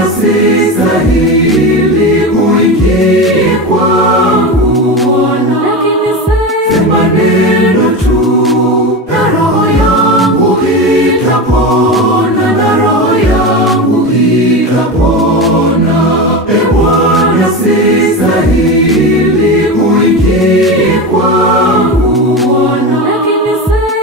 Bwana, sistahili uingie kwangu Bwana, lakini sema neno tu na roho yangu itapona, na roho yangu itapona. Bwana, sistahili uingie kwangu Bwana, lakini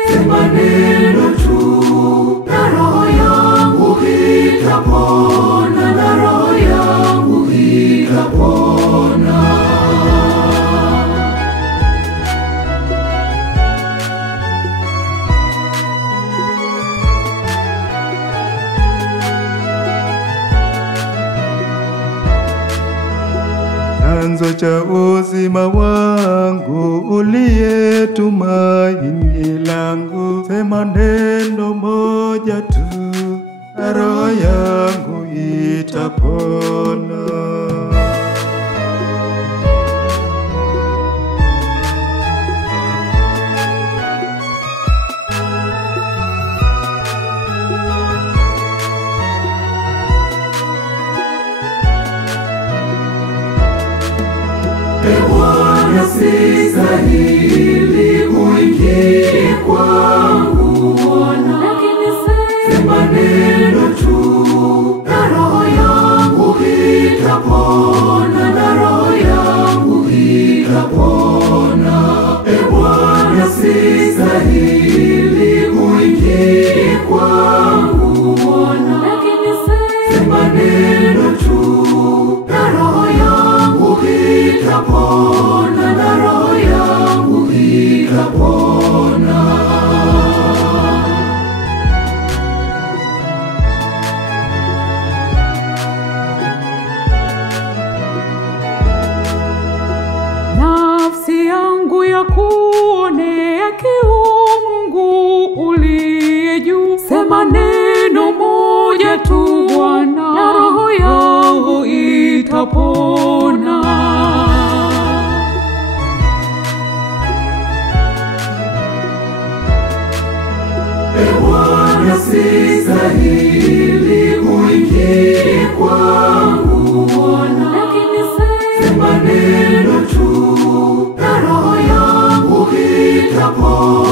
sema neno tu na roho yangu itapona, na roho yangu itapona. Chanzo cha uzima wangu, uliye tumaini langu, sema neno moja tu na roho yangu itapona. Bwana, sistahili uingie kwangu Bwana, lakini sema neno tu na roho yangu itapona, na roho yangu itapona. Bwana, sistahili uingie kwangu Bwana, lakini sema neno tu na roho yangu itapona, na roho yangu itapona. Nafsi yangu ya kuonea kiu Mungu uliye juu, sema neno moja tu Bwana, na roho yangu itapona. Bwana, sistahili uingie kwangu Bwana, lakini sema neno tu na roho yangu itapona.